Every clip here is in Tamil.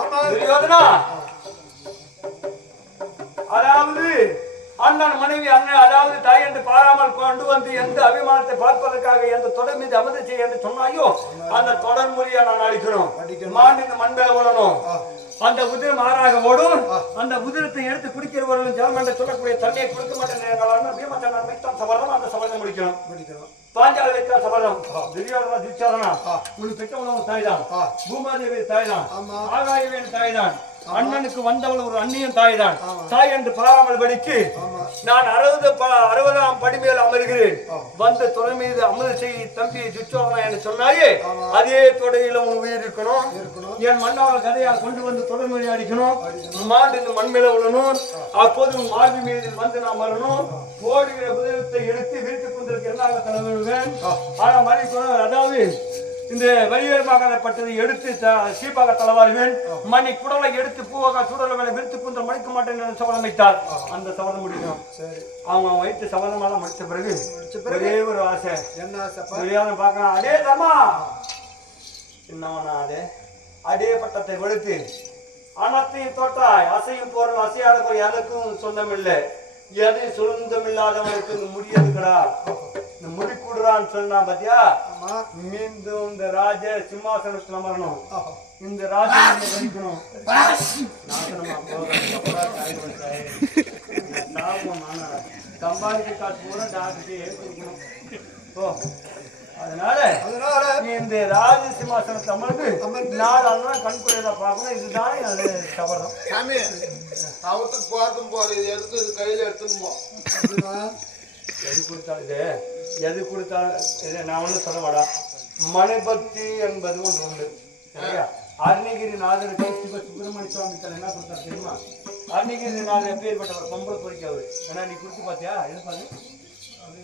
அந்த துரியோதனா, அதாவது அண்ணன் மனைவி அண்ணன் அதாவது தாய் என்று பாராமல் கொண்டு வந்து எந்த அபிமானத்தை பார்ப்பதற்காக எந்த தொடர் மீது அமர்ந்து செய்ய என்று சொன்னாயோ அந்த தொடர் மொழியை நான் அடிக்கணும். மாண்டின் மண்பேல ஓடணும் ஆ. அந்த உதிரம் ஆறாக ஓடும். அந்த உதிரத்தை எடுத்து குடிக்கிறவர்களும் ஜெர்மன் சொல்லக்கூடிய தண்ணியை கொடுக்க மாட்டேன். பீமசேனன் வைத்தான் சபதம் அந்த சபதம் முடிக்கணும். படிக்கலாம் பாஞ்சால வைத்தா சபதம். துரியோதனா துச்சாதனா. உனக்கு பெற்றவனும் தாய்தான். பூமாதேவி தாய்தான். ஆகாயவேன் தாய்தான். அண்ணனுக்கு வந்தவள் ஒரு அந்நியன் தாய்தான். ஆமா. தாய் என்று பாராமல் படிக்கு நான் அறுபது அறுபதாம் படி மேல் அமர்கிறேன். வந்து துணை மீது அமுது செய் தம்பி துச்சோதனா என்று சொன்னாயே. அதே தொடையில உன் உயிர் இருக்கணும். என் மன்னவள் கதையால் கொண்டு வந்து தொடர் மீது அடிக்கணும். மாண்டு இந்த மண் மேல விழணும் அப்போது உன் மார்பு மீது வந்து நான் வரணும் ஓடுகிற புதகத்தை எடுத்து குந்திற்கு என்னாக தலைவிடுவேன் ஆ. ஆனா மணி சொன்ன அதாவது இந்த வெளியேறமாக பட்டதை எடுத்து சீப்பாக தளவாருவேன் மணி குடலை எடுத்து பூவாக சுடலை மேல விருத்து குந்த மணிக்க மாட்டேன் என்று சபதம் வைத்தார் அந்த சபதம் சரி. அவங்க வைத்து சபதமெல்லாம் முடிச்ச பிறகு? ஒரே ஒரு ஆசை. என்ன ஆசைப்பா துரியோதனன் பார்க்கலாம் அடே தம்மா! சின்னவனா அது அடே பட்டத்தை வெளுத்து அனத்தையும் தொட்டாய் அசையும் பொருள் அசையாத போய் யாருக்கும் சொந்தம் இல்லை எது சொந்தம் இல்லாதவனுக்கு இந்த முடியதுக்கடா இந்த முடி கூடுறான்னு சொன்னா பாத்தியா? மீண்டும் இந்த ராஜ சிம்மாசனத்துல அமரணும். இந்த சம்பாதிக்க காசு பூரா டாக்டர் ஏற்றுக்கணும் ஓ அதனால அதனால நீ இந்த ராஜ சிம்மாசனத்தை அமர்ந்து. நாலு கண் குறையத பார்க்கணும். இதுதான் அது சபதம் சாமி அவத்துக்கு போறதும் போற இது எடுத்து கையில எடுத்துன்னு போ. எது கொடுத்தாலும் இது. எது கொடுத்தாலும் இது. நான் ஒன்றும் சொல்ல மாடா மனைபக்தி என்பது ஒன்று உண்டு. சரியா? அருணகிரி நாதருக்கு சிவ சுப்பிரமணிய சுவாமி தலை என்ன கொடுத்தாரு தெரியுமா? அருணகிரி நாதர் எப்பேற்பட்டவர்? பொம்பளை பொறிக்க அவரு. ஏன்னா நீ கொடுத்து பார்த்தியா? இருப்பாரு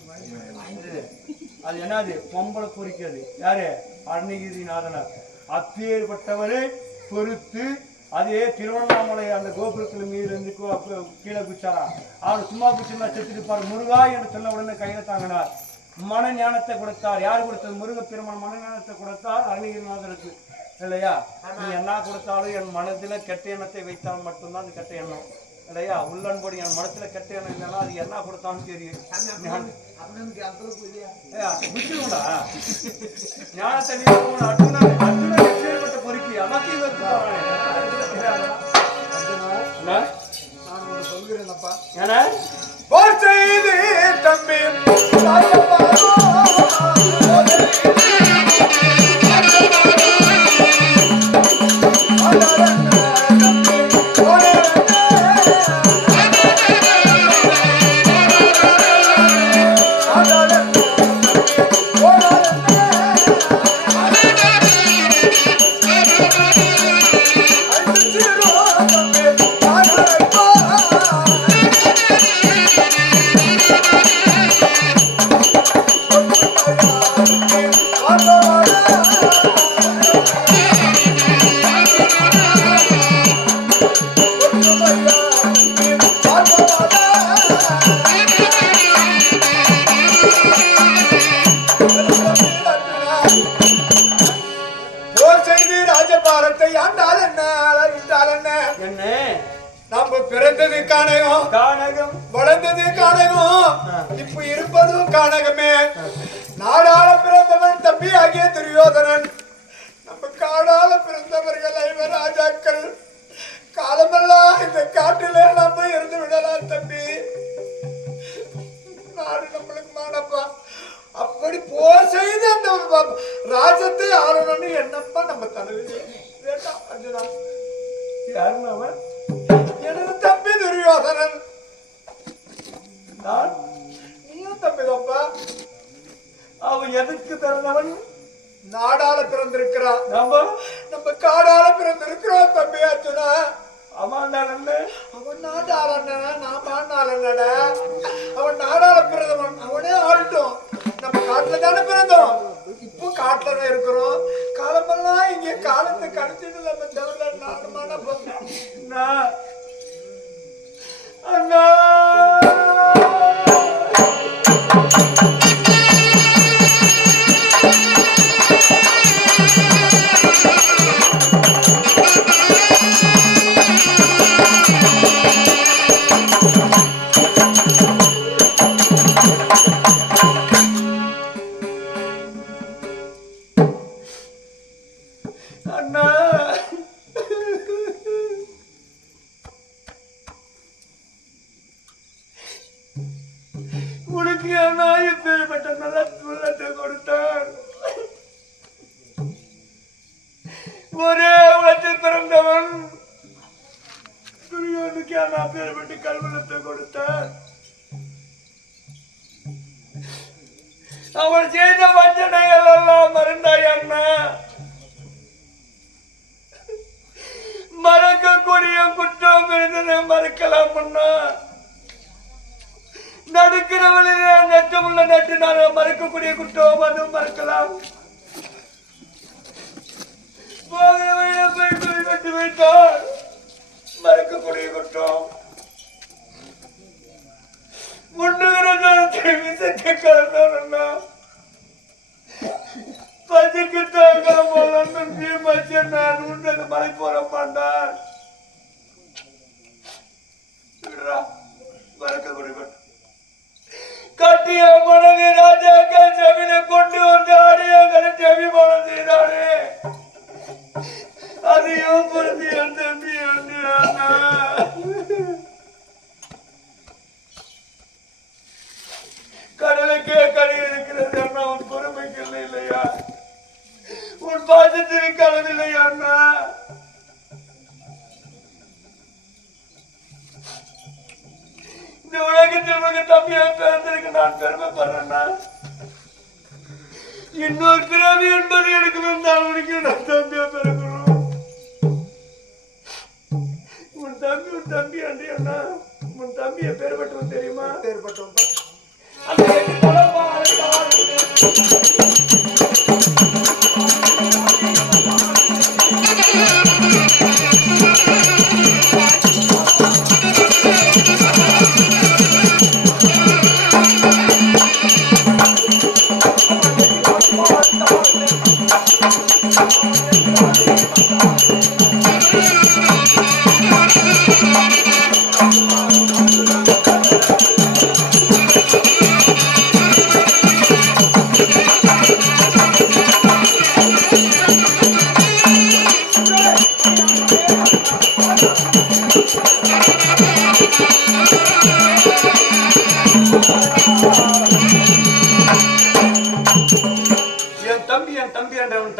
பாரு. அது என்னது? பொம்பளை பொறிக்கிறது யாரு? அருணகிரி நாதனார். அப்பேற்பட்டவரை பொறுத்து அதே திருவண்ணாமலை அந்த கோபுரத்தில் மீது இருந்து கீழே குச்சாரா அவர் சும்மா குச்சிருந்தா செத்துருப்பார் முருகா என்று சொன்ன உடனே கையில தாங்கினார். மன ஞானத்தை கொடுத்தார். யார் கொடுத்தது? முருக பெருமான் மன ஞானத்தை கொடுத்தார் அருணகிரிநாதருக்கு. இல்லையா? நீ என்ன கொடுத்தாலும் என் மனதில் கெட்ட எண்ணத்தை வைத்தால் மட்டும்தான் அது கெட்ட எண்ணம். இல்லையா? உள்ளன்படி என் மனசுல கெட்ட எண்ணம் இல்லைனா அது என்ன கொடுத்தாலும் தெரியும். ஞானத்தை நீ போகணும். அர்ஜுனன் அர்ஜுனன் எப்பேற்பட்ட பொறுக்கி ஏன்னா என்ன? போர் செய்து தம்பி ராஜபாரத்தை ஆண்டால் என்ன? அளவிட்டால் என்ன? என்ன? பிறந்தது கானகம். வளர்ந்தது இப்ப இருப்பதும் காணகமே. நாடாள பிறந்தவன் தம்பி ஆகிய துரியோதனன். நம்ம காடால பிறந்தவர்கள் ஐவர் ராஜாக்கள். காலமெல்லாம் இந்த காட்டிலே அவன் எதுக்கு பிறந்தவன்? நாடால பிறந்திருக்கிறான். நம்ம? நம்ம காடால பிறந்திருக்கிறோம் தம்பி அர்ஜுனா. அவன் அவன் நாடாள நான் பாண்டாள அவன் நாடால பிறந்தவன். அவனே ஆளட்டும் நம்ம காட்டுல தானே பிறந்தோம். இப்போ காட்டுல இருக்கிறோம். காலமெல்லாம் இங்க அப்பேற்பட்டு கல்வனத்தை கொடுத்தார் அவர் செய்த வஞ்சனைகள் எல்லாம் மறந்தாய் அண்ணா. மறக்கக்கூடிய குற்றம் இருந்ததை மறக்கலாம் அண்ணா. நடுக்கிறவளிலே நெட்டமுள்ள நட்டு நான் மறக்கக்கூடிய குற்றம் அதுவும் மறக்கலாம். போகிற வழியில போய் குழி வெட்டி வைத்தால் மறக்கக்கூடிய குற்றம் முன்னுகிற நேரத்தை உனக்கு தம்பியா பிறந்திருக்கு நான் பெருமைப்படுறேன்னா இன்னொரு பிறவி என்பது எனக்கு வந்தால் உனக்கு நான் தம்பியா பிறக்கணும் உன் தம்பி உன் தம்பி அண்டி அண்ணா உன் தம்பியை பேர் பெற்றவன் தெரியுமா பேர் பட்டவன் அந்த எட்டு குழப்பம்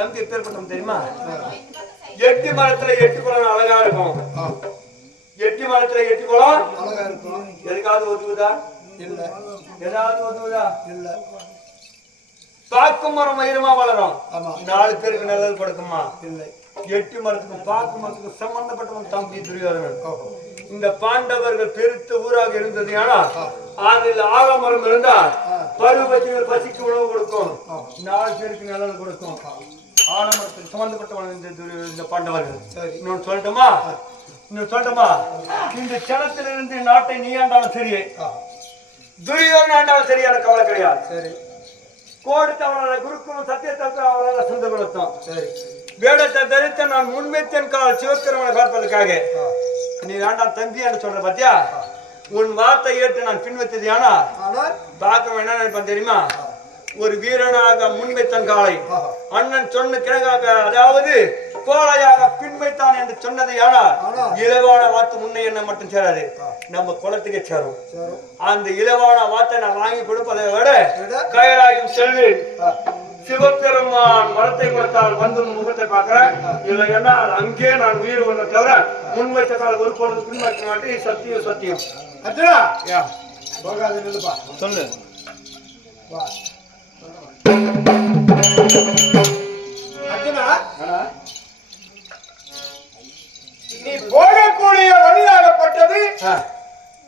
தம்பி எப்பேற்பட்டவன் தெரியுமா? எட்டி மரத்துல எட்டு குளம் அழகா இருக்கும். எட்டி மரத்துல எட்டு குளம்? அழகா இருக்கும். எதுக்காவது ஒதுவுதா இல்ல. ஏதாவது ஒதுவுதா இல்ல. பாக்கு மரம் மயிரமா வளரும். நாலு பேருக்கு நல்லது கொடுக்குமா? இல்லை. எட்டி மரத்துக்கும் பாக்கு மரத்துக்கும் சம்பந்தப்பட்டவன் தம்பி துரியோதனன். இந்த பாண்டவர்கள் பெருத்த ஊராக இருந்தது ஆனா அதில் ஆலமரம் இருந்தா பருவத்தினர் பசிக்கு உணவு கொடுக்கும். நாலு பேருக்கு நல்லது கொடுக்கும். ஆலமரத்துக்கு சம்பந்தப்பட்டவன் இந்த பாண்டவர்கள். சரி. இன்னொன்னு சொல்லட்டுமா? இன்னொன்னு சொல்லட்டுமா? இந்த சனத்திலிருந்து நாட்டை நீ ஆண்டாலும் சரி ஆ, துரியோதன் ஆண்டாலும் சரி எனக்கு கவலை கிடையாது. சரி. கோடுத்து அவனால குருக்கும் சத்தியத்தை அவரால் சொந்த கொடுத்தோம் சரி. வேடத்தை தரித்த நான் முன்வைத்தேன் கால் சிவத்திரவனை பார்ப்பதற்காக. நீ வேண்டாம் தம்பி என்று சொல்ற பாத்தியா? உன் வார்த்தை ஏற்று நான் பின்வைத்தது ஆனா ஆனால்? பார்க்க என்ன நினைப்பேன் தெரியுமா? ஒரு வீரனாக முன்வைத்தன் காலை. அண்ணன் சொன்ன கிழங்காக அதாவது கோழையாக பின்வைத்தான் என்று சொன்னது ஆனா ஆனா. இலவான வார்த்தை முன்ன என்ன மட்டும் சேராது. நம்ம குலத்துக்கே சேரும். சரி அந்த இலவான வார்த்தை நான் வாங்கி கொடுப்பதை விட? கைலாயும் செல்வேன். சிவபெருமான் வரத்தை கொடுத்தால் வந்து முகத்தை பார்க்கிறேன். இல்லை என்றால் அங்கே நான் உயிர் கொண்ட தவிர முன்வைத்த கால ஒரு பொழுது பின்வைக்க மாட்டேன் சத்தியம் சத்தியம். அர்ஜுனா! போகாத சொல்லு. நீ போகக்கூடிய வழியாகப்பட்டது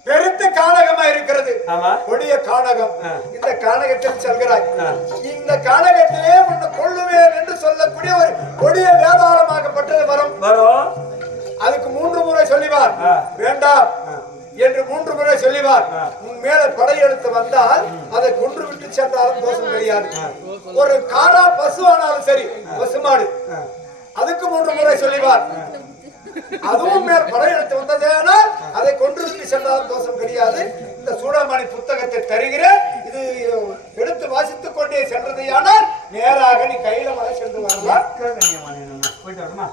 பெருத்த கானகமா இருக்கிறது. கொடிய கானகம். இந்த கானகத்தில் செல்கிறாய். இந்த கானகத்திலே உன்னை கொள்ளுவேன் என்று சொல்லக்கூடிய ஒரு கொடிய வேதாளமாகப்பட்டது வரும். வரும். அதுக்கு மூன்று முறை சொல்லிவார். வேண்டாம். என்று மூன்று முறை சொல்லிவார். உன் மேல படையெடுத்து வந்தால் அதை கொன்று விட்டு சென்றாலும் தோஷம் கிடையாது ஒரு காடா பசு ஆனாலும் சரி பசுமாடு. அதுக்கு மூன்று முறை சொல்லிவார். அதுவும் மேல் படையெடுத்து வந்ததேனால் அதை கொன்று விட்டு சென்றாலும் தோஷம் கிடையாது இந்த சூடாமணி புத்தகத்தை தருகிறேன். இது எடுத்து வாசித்துக் கொண்டே சென்றதையானால் நேராக நீ கையில மலை சென்று வரலாம் போயிட்டு வரமா